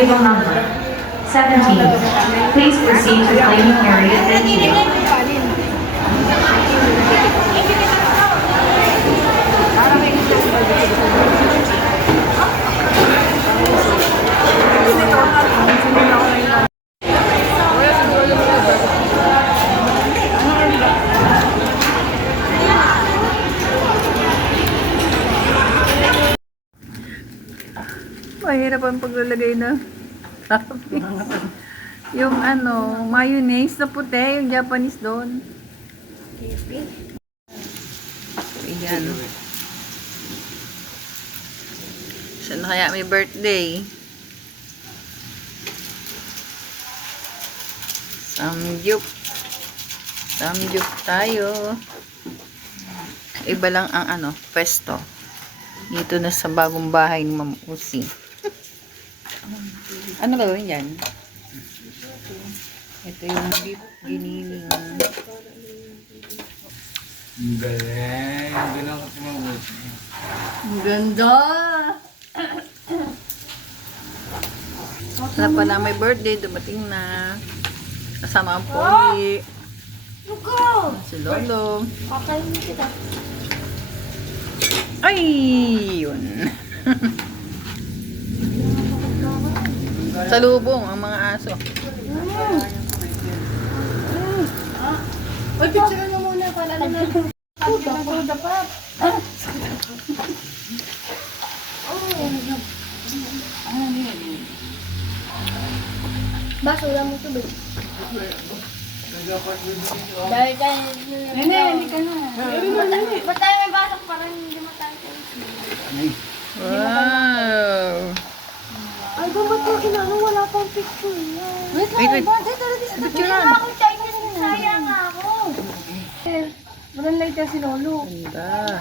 Table number 17. Please proceed to claiming area. Thank you. Mahirap ang paglalagay na yung ano, mayonnaise na puti, yung Japanese doon. Ayan. Siya na kaya may birthday. Samgyup. Samgyup tayo. Iba lang ang ano, pesto. Dito na sa bagong bahay ni Ma'am Usi. Ano gagawin yan? Ito yung beef giniling. Galing. Ganun kasi mabuti. Ang ganda! Wala pala may birthday, dumating na. Kasama ang Pogi. Si Lolo. Kakainin kita. Ay! Yun. Salubong ang mga aso. Uy, picture mo muna para na. Kuda pa. Basura mo ito, babe. Dahil tayo... Nene, hindi ka na. Ba't tayo may basak para hindi matay? Wow! Ay, ba't yung kinano? Wala pang picture na. Wait Wait, wait. Picture na. Ako Chinese, sayang ako. Walang light na si Lolo. Ganda.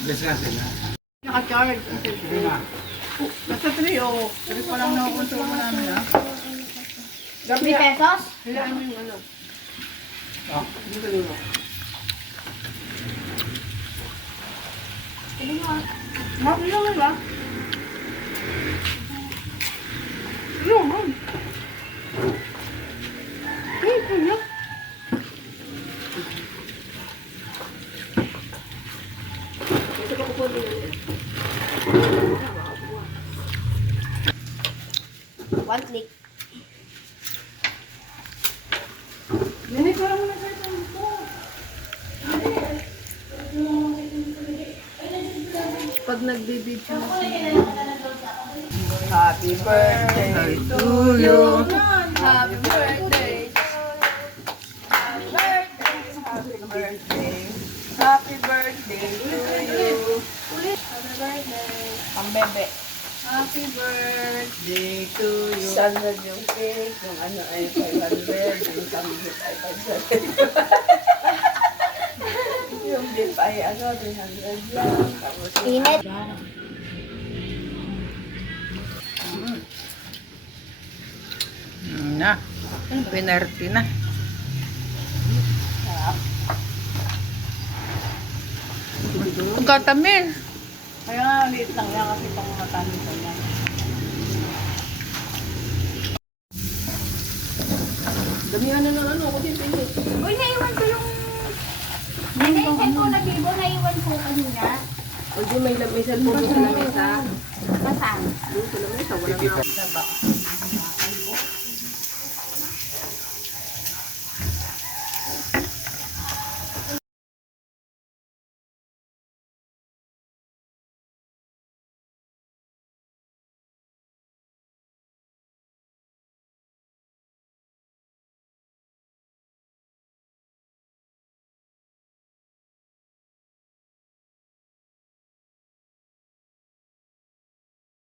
Bless nga sila. Naka-charge. Nasa 3 o. 3 pa lang nakakontrol mo namin ha. 3 pesos? Hilaan mo yung ano. Ah, Dito dulo. Bakit lang ba? Ano man? Ito na. One click. Nene, para mo na sa ito dito. Pag nag-bibig siya na siya. Happy birthday to you. Happy birthday. Happy birthday. Happy birthday to you. Happy birthday. Ang bebe. Happy birthday to you. Standard yung cake, yung ano ay 500, yung samgit ay 500. Yung beef ay ano, 300 lang. Tapos yung Init. Na. Pinarty na. Ang katamin. kaya nga, liit lang yan kasi pang matamis yan. Damihan na ng ano, ako din pinit. Uy, naiwan ko yung... Naiwan ko na bibo, naiwan ko kanina. O di may cellphone sa lamesa. Masang. Doon sa lamesa, walang na.